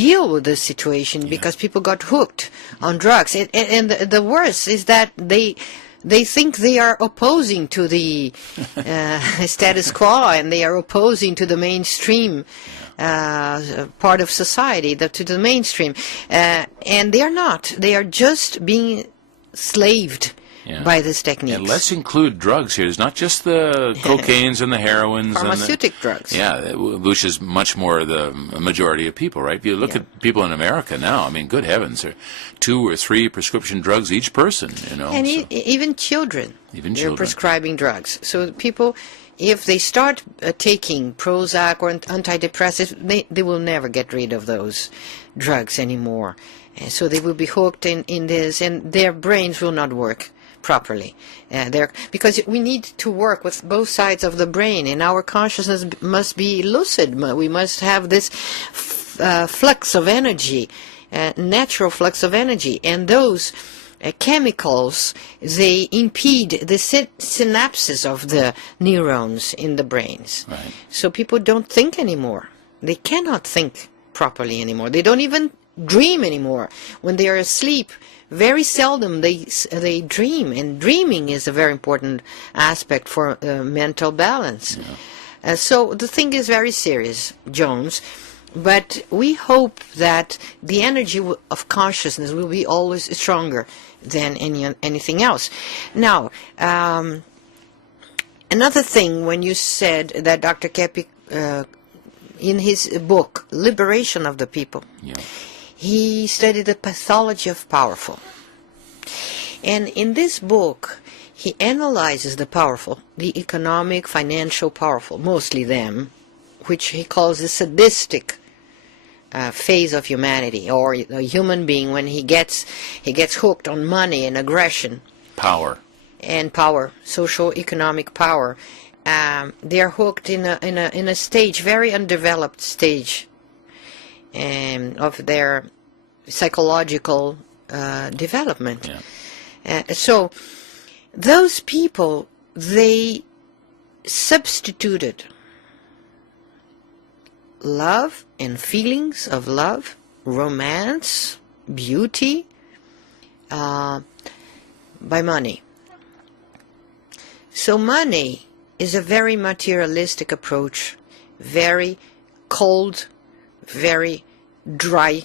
deal with this situation because people got hooked on drugs. And the worst is that they think they are opposing to the status quo, and they are opposing to the mainstream part of society, to the mainstream. And they are not. They are just being slaved by this technique. And let's include drugs here. It's not just the cocaines and the heroines. Pharmaceutic drugs. Yeah, which is much more the majority of people, right? If you look at people in America now, I mean, good heavens, there are 2 or 3 prescription drugs each person, you know. And even children. They're prescribing drugs. So people, if they start taking Prozac or antidepressants, they will never get rid of those drugs anymore. And so they will be hooked in this, and their brains will not work properly. Because we need to work with both sides of the brain, and our consciousness must be lucid. We must have this flux of energy, natural flux of energy, and those chemicals, they impede the synapses of the neurons in the brains. Right. So people don't think anymore. They cannot think properly anymore. They don't even dream anymore. When they are asleep, very seldom they dream, and dreaming is a very important aspect for mental balance. Yeah. So the thing is very serious, Jones, but we hope that the energy of consciousness will be always stronger than anything else. Now, another thing, when you said that Dr. Keppe, in his book, Liberation of the People, he studied the pathology of powerful. And in this book, he analyzes the powerful, the economic, financial powerful, mostly them, which he calls the sadistic phase of humanity, or a human being when he gets hooked on money and aggression. Power. And power, social economic power. They are hooked in a stage, very undeveloped stage of their psychological development. Yeah. So those people, they substituted love and feelings of love, romance, beauty, by money. So money is a very materialistic approach, very cold, very dry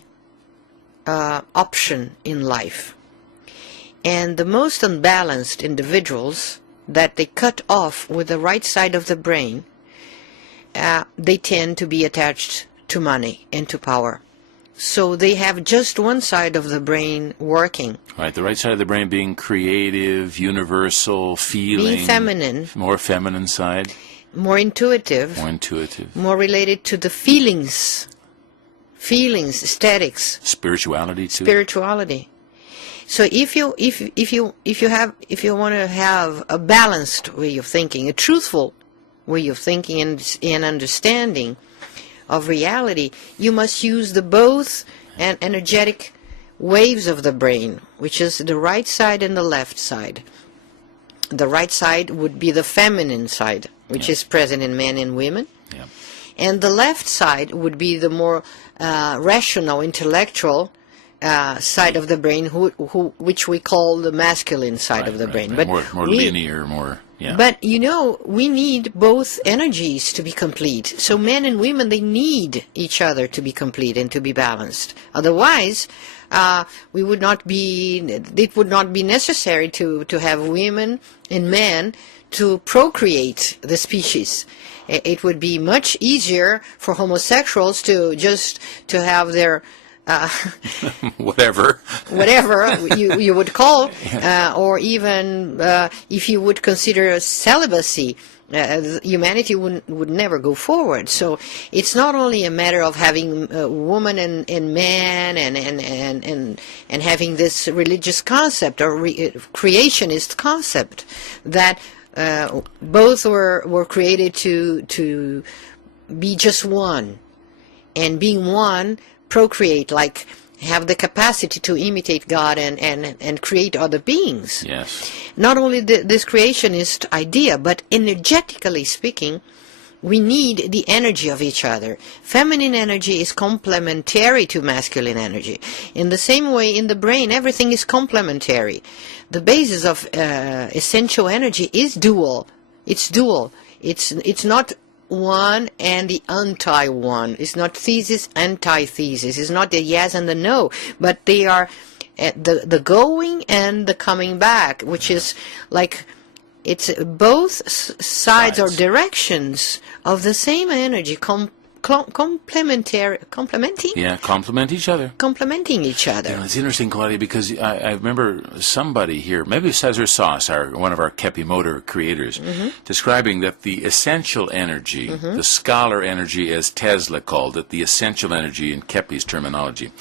option in life. And the most unbalanced individuals that they cut off with the right side of the brain, they tend to be attached to money and to power. So they have just one side of the brain working. Right, the right side of the brain being creative, universal, feeling. Being feminine. More feminine side. More intuitive. More intuitive. More related to the feelings. Feelings, aesthetics. Spirituality too. Spirituality. So if you want to have a balanced way of thinking, a truthful way of thinking and understanding of reality, you must use the both and energetic waves of the brain, which is the right side and the left side. The right side would be the feminine side, which is present in men and women. Yeah. And the left side would be the more rational, intellectual side of the brain, which we call the masculine side of the brain. Right. But more linear, more... Yeah. But, we need both energies to be complete. So men and women, they need each other to be complete and to be balanced. Otherwise, it would not be necessary to have women and men to procreate the species. It would be much easier for homosexuals to have their whatever you would call, or even if you would consider celibacy, humanity would never go forward. So it's not only a matter of having woman and man and having this religious concept or creationist concept that both were created to be just one, and being one, procreate, like have the capacity to imitate God and create other beings. Yes. Not only this creationist idea, but energetically speaking, We need the energy of each other. Feminine energy is complementary to masculine energy. In the same way, in the brain, everything is complementary. The basis of essential energy is dual. It's dual. It's not one and the anti-one. It's not thesis, antithesis. It's not the yes and the no, but they are the going and the coming back, which is like it's both sides or directions of the same energy, complementing? Yeah, complement each other. Complementing each other. You know, it's interesting, Claudia, because I remember somebody here, maybe Cesar Sauce, one of our Keppe Motor creators, describing that the essential energy, the scholar energy as Tesla called it, the essential energy in Keppe's terminology,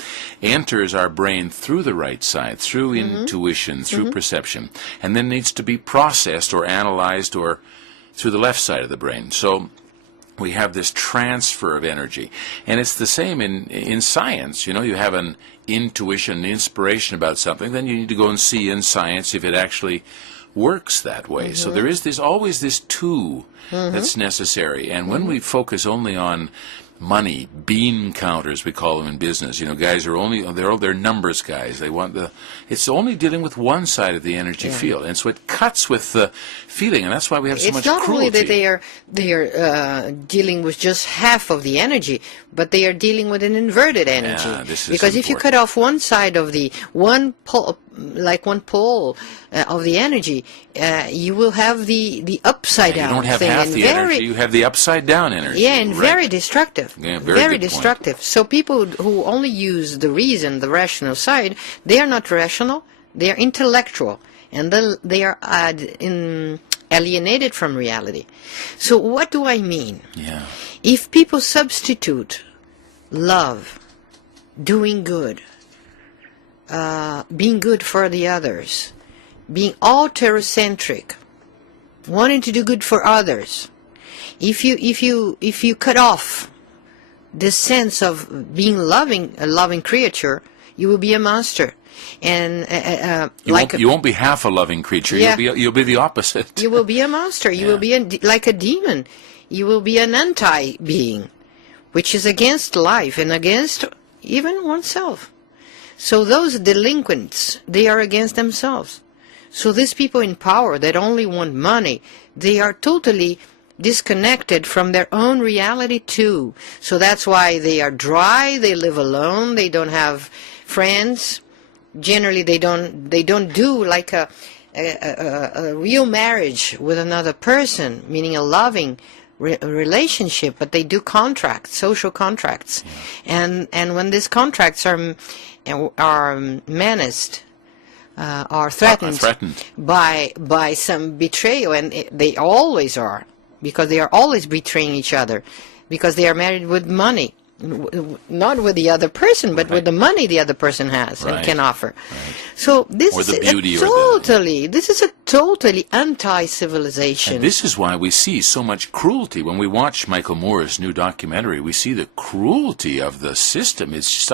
enters our brain through the right side, through intuition, through perception, and then needs to be processed or analyzed or through the left side of the brain. So we have this transfer of energy. And it's the same in science. You know, you have an intuition, inspiration about something, then you need to go and see in science if it actually works that way. So there is always this two that's necessary. And when we focus only on money, bean counters we call them in business. You know, guys are they're numbers guys. They want it's only dealing with one side of the energy field, and so it cuts with the feeling, and that's why we have so much cruelty. It's not only that they are dealing with just half of the energy, but they are dealing with an inverted energy. Yeah, this is because if you cut off one side of the one pole of the energy, you will have the upside down. You don't have thing, half the energy; you have the upside down energy. Yeah, and very destructive. Yeah, very destructive. So people who only use the reason, the rational side, they are not rational. They are intellectual, and they are alienated from reality. So what do I mean? Yeah. If people substitute love, doing good, being good for the others, being alterocentric, wanting to do good for others, if you cut off this sense of being a loving creature, you will be a monster. And you won't be half a loving creature. Yeah. You'll be the opposite. You will be a monster. You will be like a demon. You will be an anti-being, which is against life and against even oneself. So those delinquents, they are against themselves. So these people in power that only want money, they are totally disconnected from their own reality too. So that's why they are dry, they live alone, they don't have friends. Generally they don't do like a real marriage with another person, meaning a loving relationship, but they do contracts, social contracts. And when these contracts are menaced, are threatened by some betrayal, and they always are, because they are always betraying each other, because they are married with money, not with the other person, but with the money the other person has and can offer. So this is a totally anti-civilization. And this is why we see so much cruelty when we watch Michael Moore's new documentary. We see the cruelty of the system. It's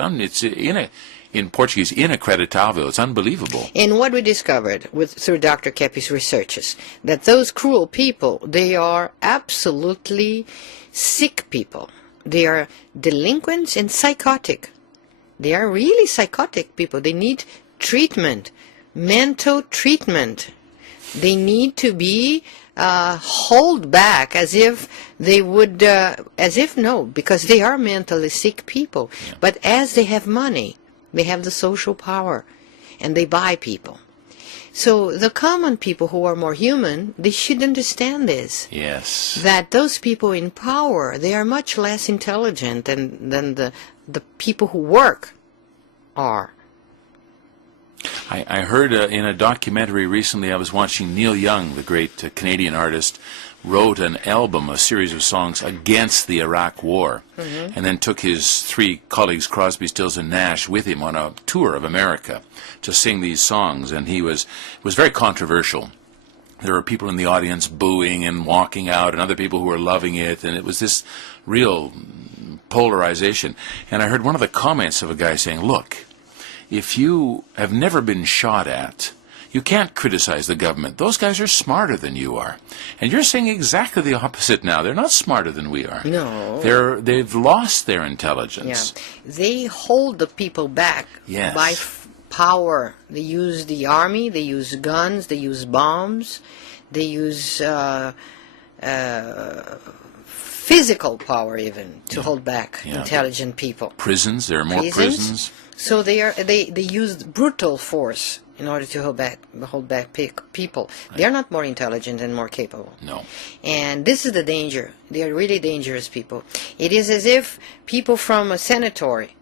in Portuguese, inacreditável. It's unbelievable. And what we discovered through Dr. Keppe's researches, that those cruel people, they are absolutely sick people. They are delinquents and psychotic. They are really psychotic people. They need treatment, mental treatment. They need to be held back as if they would, because they are mentally sick people. Yeah. But as they have money, they have the social power, and they buy people. So the common people who are more human, they should understand this. Yes. That those people in power, they are much less intelligent than the people who work are. I heard in a documentary recently, I was watching Neil Young, the great Canadian artist, wrote an album, a series of songs against the Iraq War, and then took his three colleagues, Crosby, Stills, and Nash, with him on a tour of America to sing these songs, and it was very controversial. There were people in the audience booing and walking out, and other people who were loving it, and it was this real polarization. And I heard one of the comments of a guy saying, look, if you have never been shot at, You can't criticize the government. Those guys are smarter than you are. And you're saying exactly the opposite now. They're not smarter than we are. No. They've lost their intelligence. Yeah. They hold the people back by power. They use the army, they use guns, they use bombs, they use physical power even to hold back intelligent people. Prisons, there are more prisons. So they use brutal force in order to hold back people. They are not more intelligent and more capable. No. And this is the danger. They are really dangerous people. It is as if people from a sanatory,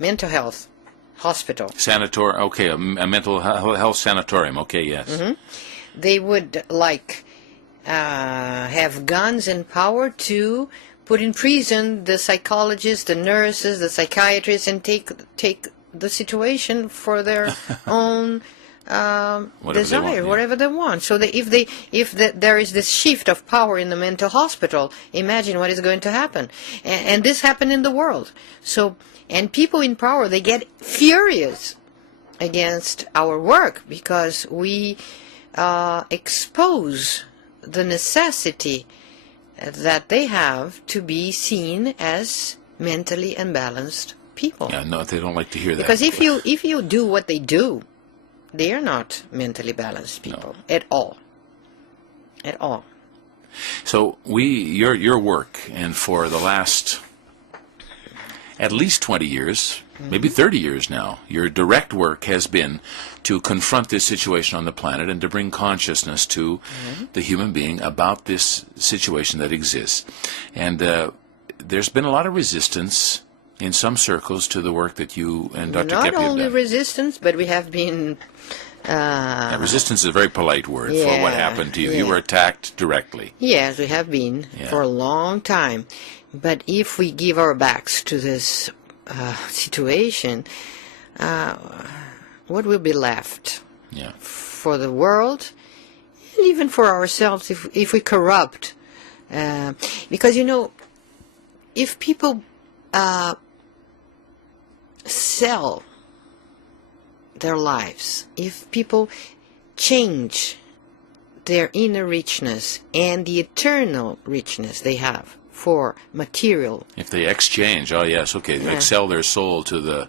mental health hospital. A mental health sanatorium. Okay, yes. Mm-hmm. They would have guns and power to put in prison the psychologists, the nurses, the psychiatrists, and take the situation for their own desire, whatever they want. So that if there is this shift of power in the mental hospital, imagine what is going to happen. And this happened in the world. So, and people in power, they get furious against our work because we expose the necessity that they have to be seen as mentally unbalanced people. Yeah, no, they don't like to hear that. Because if you do what they do, they are not mentally balanced people at all. At all. So your work, and for the last at least 20 years, maybe 30 years now, your direct work has been to confront this situation on the planet and to bring consciousness to the human being about this situation that exists. And there's been a lot of resistance in some circles to the work that you and Dr. Keppe have done. Not only resistance, but we have been... resistance is a very polite word for what happened to you. You were attacked directly. Yes, we have been for a long time. But if we give our backs to this situation, what will be left for the world and even for ourselves if we corrupt? Because, if people sell their lives, if people change their inner richness and the eternal richness they have for material. If they exchange, like sell their soul to the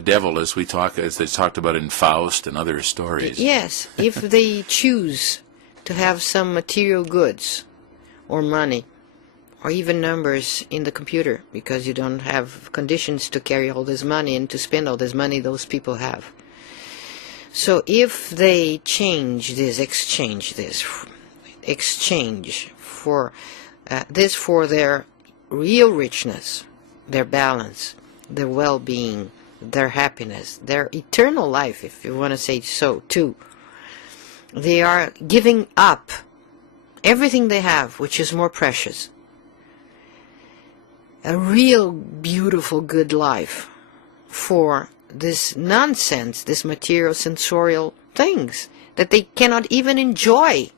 devil, as they talked about in Faust and other stories. Yes, if they choose to have some material goods or money or even numbers in the computer because you don't have conditions to carry all this money and to spend all this money those people have. So if they exchange for this for their real richness, their balance, their well-being, their happiness, their eternal life, if you want to say so, too. They are giving up everything they have, which is more precious. A real beautiful, good life for this nonsense, this material, sensorial things that they cannot even enjoy.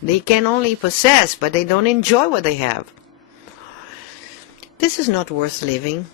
They can only possess, but they don't enjoy what they have. This is not worth living.